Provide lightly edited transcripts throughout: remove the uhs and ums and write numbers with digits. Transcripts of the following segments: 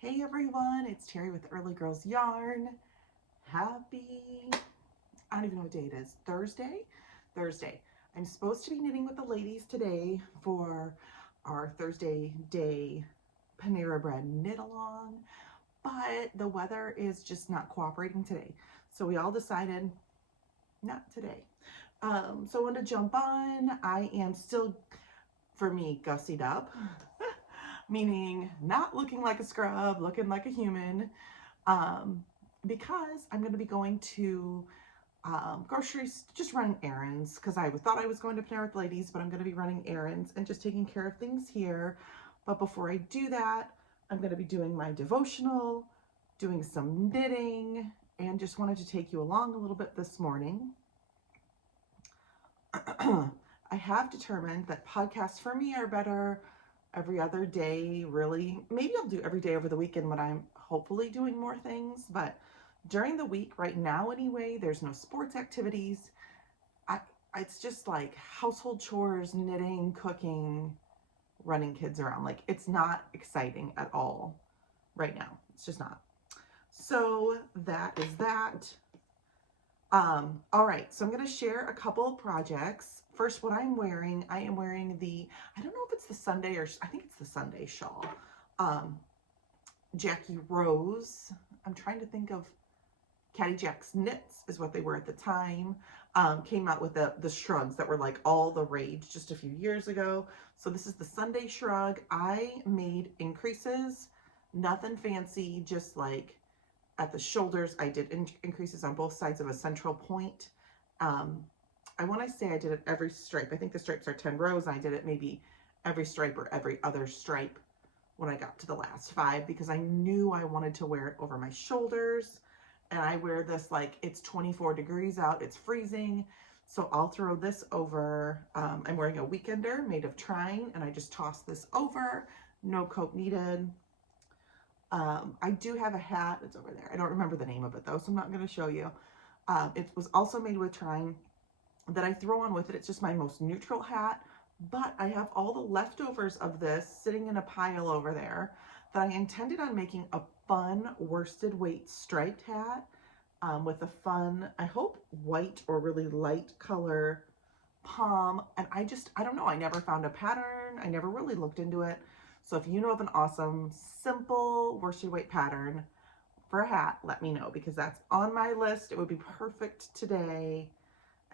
Hey everyone, it's Terry with Early Girls Yarn. Happy, I don't even know what day it is. Thursday? Thursday. I'm supposed to be knitting with the ladies today for our Thursday day Panera Bread knit along, but the weather is just not cooperating today. So we all decided not today. So I wanted to jump on. I am still, for me, gussied up, meaning not looking like a scrub, looking like a human. um, because I'm going to be going to groceries, just running errands, because I thought I was going to Panera with ladies, but I'm going to be running errands and just taking care of things here. But before I do that, I'm going to be doing my devotional, doing some knitting, and just wanted to take you along a little bit this morning. I have determined that podcasts for me are better every other day, really. Maybe I'll do every day over the weekend when I'm hopefully doing more things, but during the week, right now anyway, there's no sports activities. I it's just like household chores, knitting, cooking, running kids around. Like it's not exciting at all right now. It's just not. So that is that. All right, so I'm going to share a couple of projects. First, what I'm wearing, I am wearing I don't know if it's the Sunday or I think it's the Sunday shawl. Jackie Rose. I'm trying to think of Caddy Jack's Knits is what they were at the time. Came out with the shrugs that were like all the rage just a few years ago. So this is the Sunday shrug. I made increases, nothing fancy, just like at the shoulders. I did increases on both sides of a central point. I want to say I did it every stripe. I think the stripes are 10 rows. And I did it maybe every stripe or every other stripe when I got to the last 5, because I knew I wanted to wear it over my shoulders. And I wear this like it's 24 degrees out, it's freezing. So I'll throw this over. I'm wearing a weekender made of twine, and I just toss this over. No coat needed. I do have a hat. It's over there. I don't remember the name of it though, so I'm not going to show you. It was also made with twine that I throw on with it. It's just my most neutral hat, but I have all the leftovers of this sitting in a pile over there that I intended on making a fun worsted weight striped hat with a fun, I hope, white or really light color palm. And I don't know. I never found a pattern. I never really looked into it. So if you know of an awesome, simple worsted weight pattern for a hat, let me know, because that's on my list. It would be perfect today.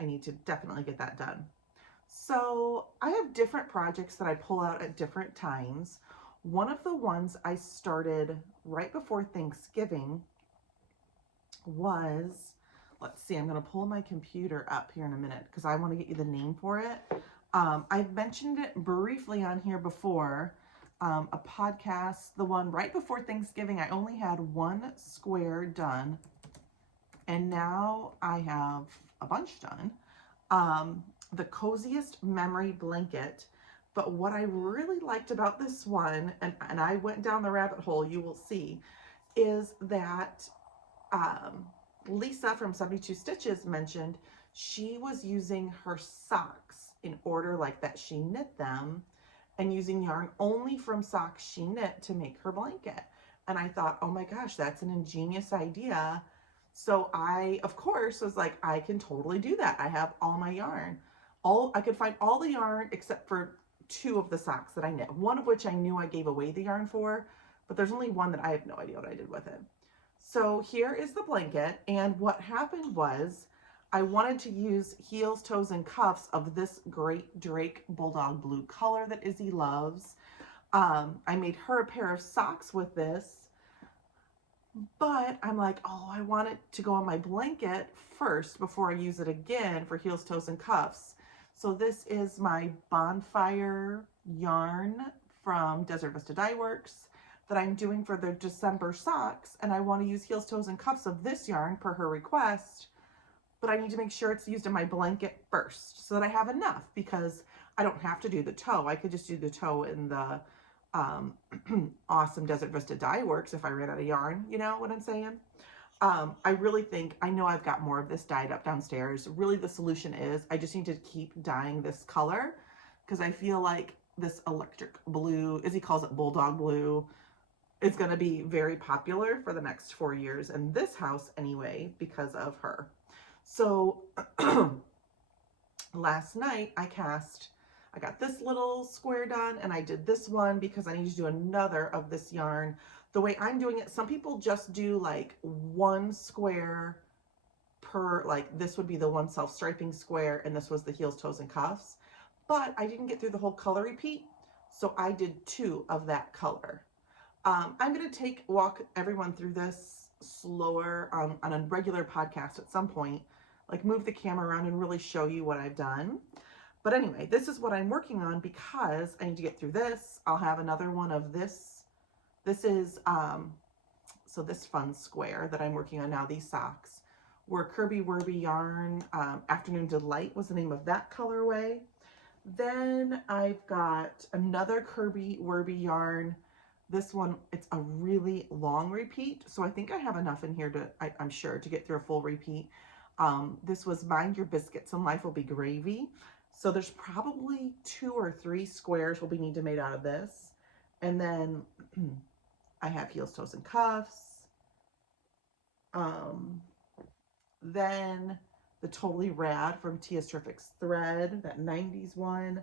I need to definitely get that done. So I have different projects that I pull out at different times. One of the ones I started right before Thanksgiving was, let's see, I'm going to pull my computer up here in a minute because I want to get you the name for it. I've mentioned it briefly on here before. A podcast, the one right before Thanksgiving, I only had one square done, and now I have a bunch done. The Coziest Memory Blanket. But what I really liked about this one, and I went down the rabbit hole, you will see, is that Lisa from 72 Stitches mentioned she was using her socks in order like that she knit them, and using yarn only from socks she knit to make her blanket. And I thought, oh my gosh, that's an ingenious idea. So I, of course, was like, I can totally do that. I have all my yarn. I could find all the yarn except for 2 of the socks that I knit, one of which I knew I gave away the yarn for, but there's only one that I have no idea what I did with it. So here is the blanket, and what happened was I wanted to use heels, toes, and cuffs of this great Drake Bulldog blue color that Izzy loves. I made her a pair of socks with this, but I'm like, oh, I want it to go on my blanket first before I use it again for heels, toes, and cuffs. So this is my bonfire yarn from Desert Vista Dye Works that I'm doing for the December socks, and I want to use heels, toes, and cuffs of this yarn per her request, but I need to make sure it's used in my blanket first so that I have enough, because I don't have to do the toe. I could just do the toe in the awesome Desert Vista Dye Works if I ran out of yarn, you know what I'm saying? I really think, I know I've got more of this dyed up downstairs. Really the solution is I just need to keep dyeing this color, because I feel like this electric blue, as he calls it, bulldog blue, is going to be very popular for the next 4 years in this house anyway, because of her. So last night I got this little square done, and I did this one because I need to do another of this yarn. The way I'm doing it, some people just do like one square per, like this would be the one self-striping square, and this was the heels, toes, and cuffs. But I didn't get through the whole color repeat, so I did 2 of that color. I'm going to walk everyone through this slower on a regular podcast at some point, like move the camera around and really show you what I've done. But anyway, this is what I'm working on because I need to get through this. I'll have another one of this. This is, so this fun square that I'm working on now, these socks, were Kirby Werby yarn. Afternoon Delight was the name of that colorway. Then I've got another Kirby Werby yarn. This one, it's a really long repeat, so I think I have enough in here to, I'm sure, to get through a full repeat. This was Mind Your Biscuits and Life Will Be Gravy. So there's probably 2 or 3 squares will be need to made out of this. And then I have heels, toes, and cuffs. Then the Totally Rad from Tia's Terrific Thread, that 90s one.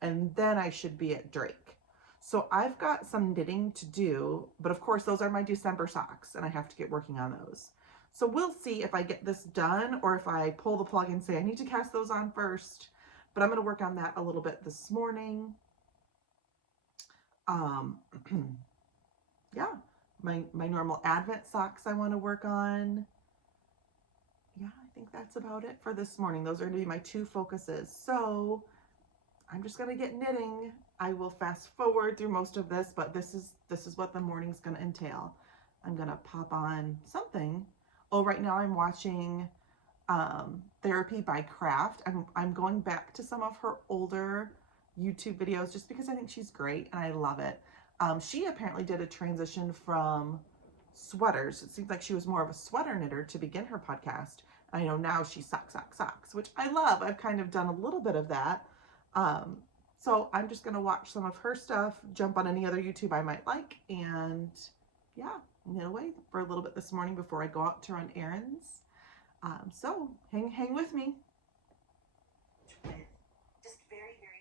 And then I should be at Drake. So I've got some knitting to do, but of course those are my December socks and I have to get working on those. So we'll see if I get this done or if I pull the plug and say I need to cast those on first. But I'm going to work on that a little bit this morning. Yeah, my normal Advent socks I want to work on. Yeah, I think that's about it for this morning. Those are going to be my 2 focuses. So I'm just going to get knitting. I will fast forward through most of this, but this is what the morning's going to entail. I'm going to pop on something. Oh, right now I'm watching Therapy by Craft. I'm going back to some of her older YouTube videos just because I think she's great and I love it. She apparently did a transition from sweaters. It seems like she was more of a sweater knitter to begin her podcast. I know now she's socks, which I love. I've kind of done a little bit of that. So I'm just going to watch some of her stuff, jump on any other YouTube I might like, and yeah, knit away for a little bit this morning before I go out to run errands. So hang with me. Just very, very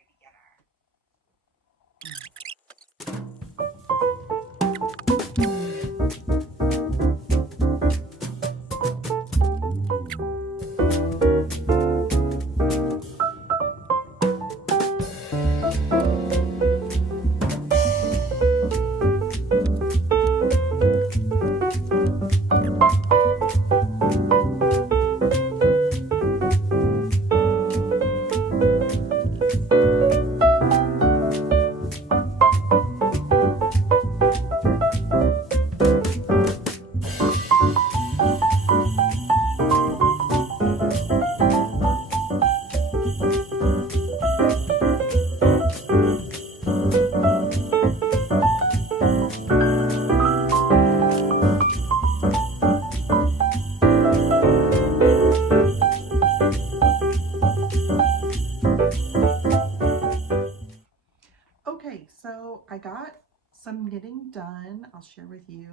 I got some knitting done. I'll share with you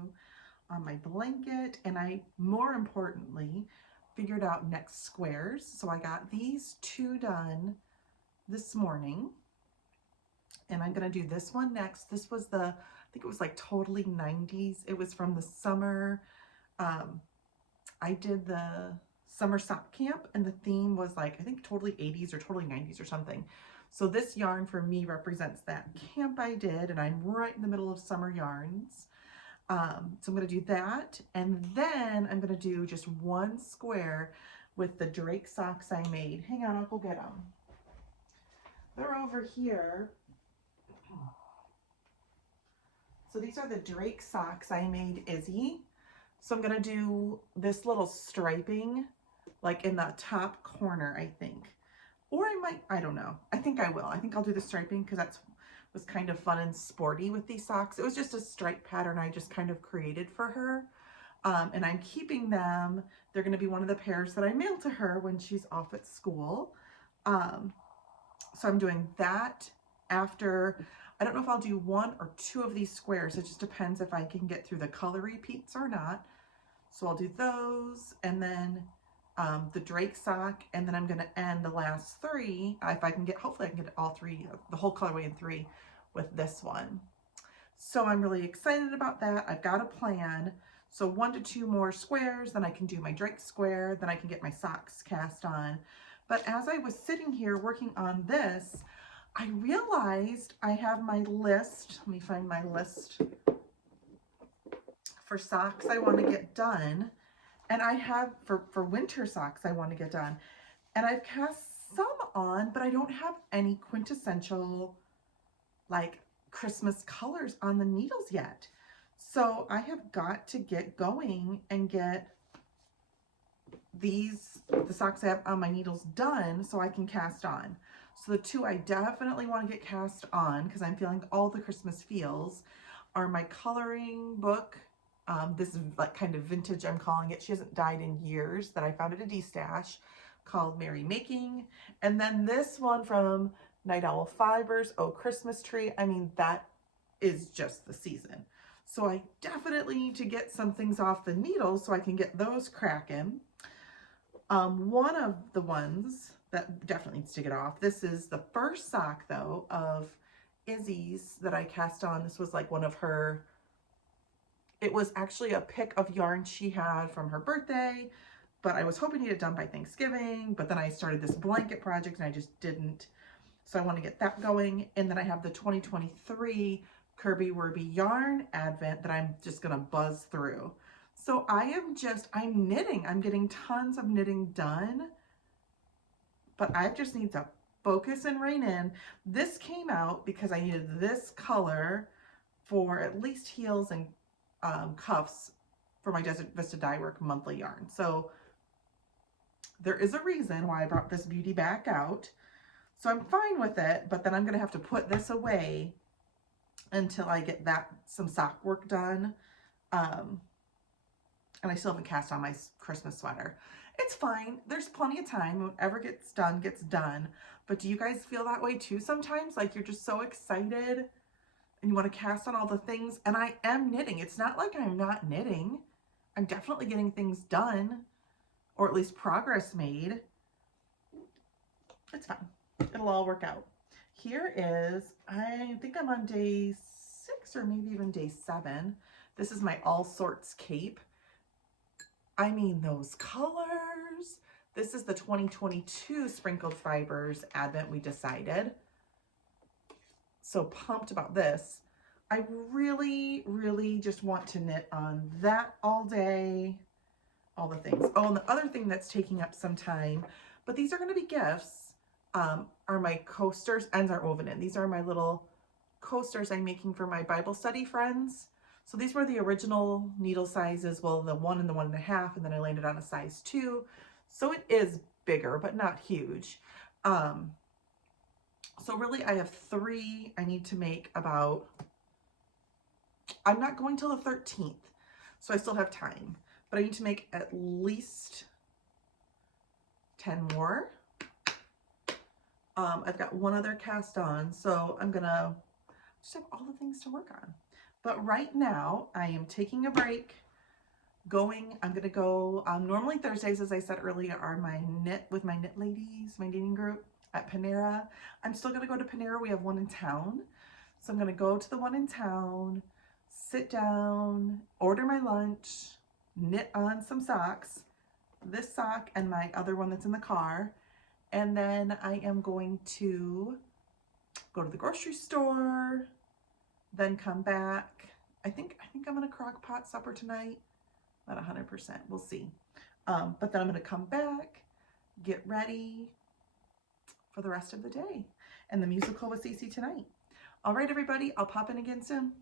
on my blanket, and I, more importantly, figured out next squares. So I got these 2 done this morning, and I'm going to do this one next. This was I think it was like totally 90s. It was from the summer. I did the summer sock camp, and the theme was like, I think totally 80s or totally 90s or something. So this yarn for me represents that camp I did, and I'm right in the middle of summer yarns. So I'm going to do that, and then I'm going to do just 1 square with the Drake socks I made. Hang on, I'll go get them. They're over here. So these are the Drake socks I made Izzy. So I'm going to do this little striping like in the top corner, I think. Or I might, I don't know. I think I will. I think I'll do the striping because that was kind of fun and sporty with these socks. It was just a stripe pattern I just kind of created for her. And I'm keeping them. They're going to be one of the pairs that I mail to her when she's off at school. So I'm doing that after I don't know if I'll do 1 or 2 of these squares. It just depends if I can get through the color repeats or not. So I'll do those, and then the Drake sock, and then I'm going to end the last 3. If I can get, hopefully I can get all 3, the whole colorway in 3 with this one. So I'm really excited about that. I've got a plan. So 1 to 2 more squares, then I can do my Drake square, then I can get my socks cast on. But as I was sitting here working on this, I realized I have my list. Let me find my list for socks I want to get done. And I have for winter socks I want to get done. And I've cast some on, but I don't have any quintessential like Christmas colors on the needles yet. So I have got to get going and get the socks I have on my needles done so I can cast on. So the 2 I definitely want to get cast on because I'm feeling all the Christmas feels are my coloring book. This is like kind of vintage, I'm calling it. She hasn't dyed in years, that I found at a D-stash, called Merry Making. And then this one from Night Owl Fibers, Oh Christmas Tree. I mean, that is just the season. So I definitely need to get some things off the needles so I can get those cracking. One of the ones that definitely needs to get off, this is the first sock though of Izzy's that I cast on. This was like one of her, it was actually a pick of yarn she had from her birthday, but I was hoping to get it done by Thanksgiving, but then I started this blanket project and I just didn't. So I want to get that going. And then I have the 2023 Kirby Werby yarn advent that I'm just going to buzz through. So I'm knitting. I'm getting tons of knitting done, but I just need to focus and rein in. This came out because I needed this color for at least heels and cuffs for my Desert Vista Dye Work monthly yarn. So there is a reason why I brought this beauty back out. So I'm fine with it, but then I'm going to have to put this away until I get some sock work done. And I still haven't cast on my Christmas sweater. It's fine. There's plenty of time. Whatever gets done, gets done. But do you guys feel that way too sometimes? Like you're just so excited and you want to cast on all the things. And I am knitting. It's not like I'm not knitting. I'm definitely getting things done, or at least progress made. It's fine. It'll all work out. Here is, I think I'm on day 6 or maybe even day 7. This is my All Sorts cape. I mean, those colors. This is the 2022 Sprinkled Fibers Advent we decided. So pumped about this. I really, really just want to knit on that all day. All the things. Oh, and the other thing that's taking up some time, but these are going to be gifts, are my coasters. Ends aren't woven in. These are my little coasters I'm making for my Bible study friends. So these were the original needle sizes, well, the 1 and the 1.5, and then I landed on a size 2. So it is bigger, but not huge. So really I have 3 I need to make about, I'm not going till the 13th, so I still have time, but I need to make at least 10 more. I've got 1 other cast on, so I'm gonna just have all the things to work on. But right now, I am taking a break, I'm gonna go, normally Thursdays, as I said earlier, are my knit with my knit ladies, my knitting group at Panera. I'm still gonna go to Panera, we have one in town. So I'm gonna go to the one in town, sit down, order my lunch, knit on some socks, this sock and my other one that's in the car. And then I am going to go to the grocery store, then come back. I think I'm gonna crock pot supper tonight. Not 100%, we'll see. But then I'm gonna come back, get ready for the rest of the day and the musical with Cece tonight. All right, everybody, I'll pop in again soon.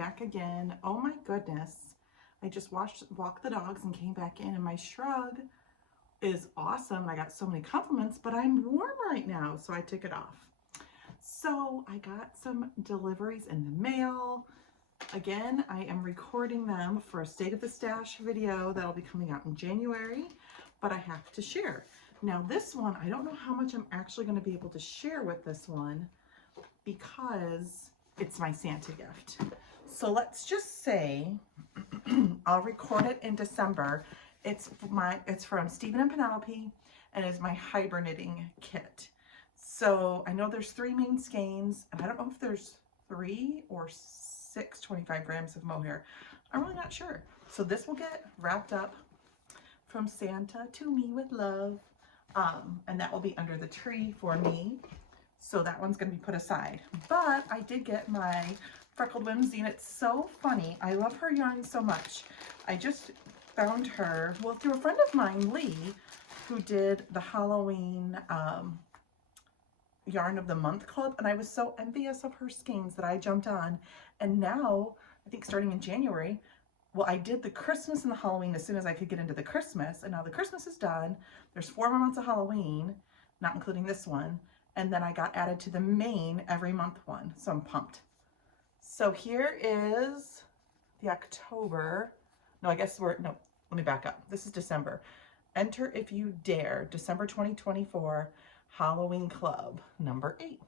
back again. Oh my goodness. I just walked the dogs and came back in, and my shrug is awesome. I got so many compliments, but I'm warm right now, so I took it off. So I got some deliveries in the mail. Again, I am recording them for a State of the Stash video that'll be coming out in January, but I have to share. Now this one, I don't know how much I'm actually going to be able to share with this one because it's my Santa gift. So let's just say I'll record it in December. It's from Stephen and Penelope, and is my hibernating kit. So I know there's 3 main skeins, and I don't know if there's 3 or 6 25 grams of mohair. I'm really not sure. So this will get wrapped up from Santa to me with love, and that will be under the tree for me. So that one's going to be put aside. But I did get my Freckled Whimsy, and it's so funny. I love her yarn so much. I just found her, well, through a friend of mine, Lee, who did the Halloween Yarn of the Month Club, and I was so envious of her skeins that I jumped on. And now, I think starting in January, well, I did the Christmas and the Halloween as soon as I could get into the Christmas, and now the Christmas is done. There's 4 more months of Halloween, not including this one, and then I got added to the main every month one, so I'm pumped. So here is the October, no, I guess no, let me back up. This is December. Enter If You Dare, December 2024, Halloween Club, number 8.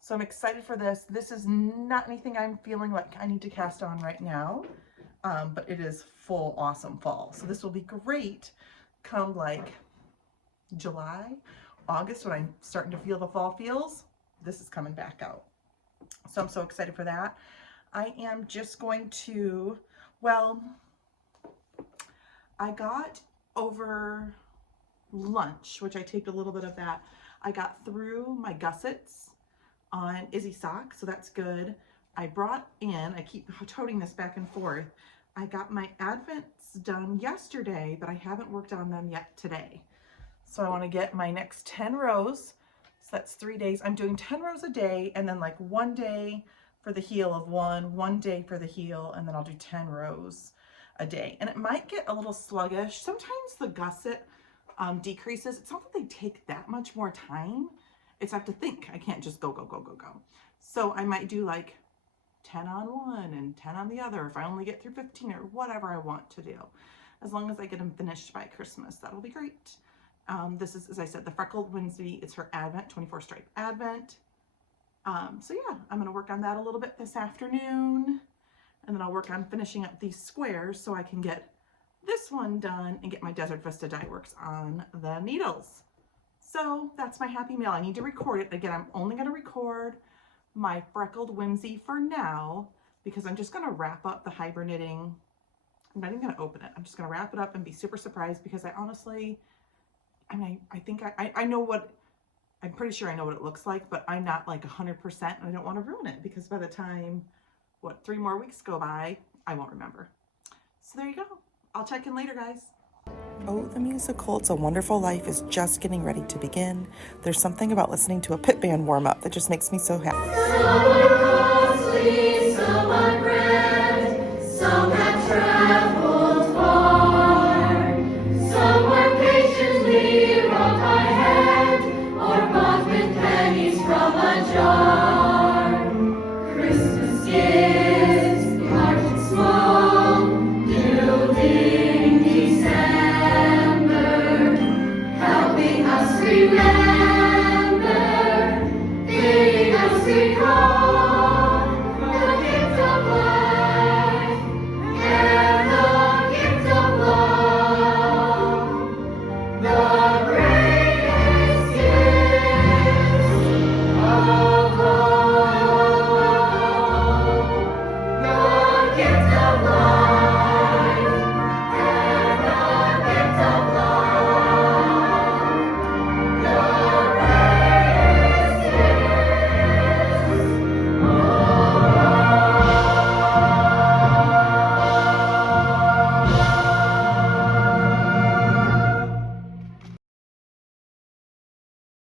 So I'm excited for this. This is not anything I'm feeling like I need to cast on right now, but it is full awesome fall. So this will be great come like July, August, when I'm starting to feel the fall feels. This is coming back out. So I'm so excited for that. I am just going to, well, I got over lunch, which I taped a little bit of that. I got through my gussets on Izzy sock, so that's good. I brought in, I keep toting this back and forth, I got my Advents done yesterday, but I haven't worked on them yet today. So I want to get my next 10 rows. So that's 3 days. I'm doing 10 rows a day, and then like 1 day for the heel of 1 day for the heel, and then I'll do 10 rows a day. And it might get a little sluggish. Sometimes the gusset decreases. It's not that they take that much more time. It's I have to think. I can't just go. So I might do like 10 on one and 10 on the other if I only get through 15 or whatever I want to do. As long as I get them finished by Christmas, that'll be great. This is, as I said, the Freckled Whimsy. It's her Advent, 24 stripe Advent. So yeah, I'm going to work on that a little bit this afternoon. And then I'll work on finishing up these squares so I can get this one done and get my Desert Vista Dye Works on the needles. So that's my happy mail. I need to record it. Again, I'm only going to record my Freckled Whimsy for now because I'm just going to wrap up the hibernating. I'm not even going to open it. I'm just going to wrap it up and be super surprised because I honestly, I mean, I think I know what, I'm pretty sure I know what it looks like, but I'm not like 100% and I don't want to ruin it because by the time, 3 more weeks go by, I won't remember. So there you go. I'll check in later, guys. Oh, the musical It's a Wonderful Life is just getting ready to begin. There's something about listening to a pit band warm up that just makes me so happy.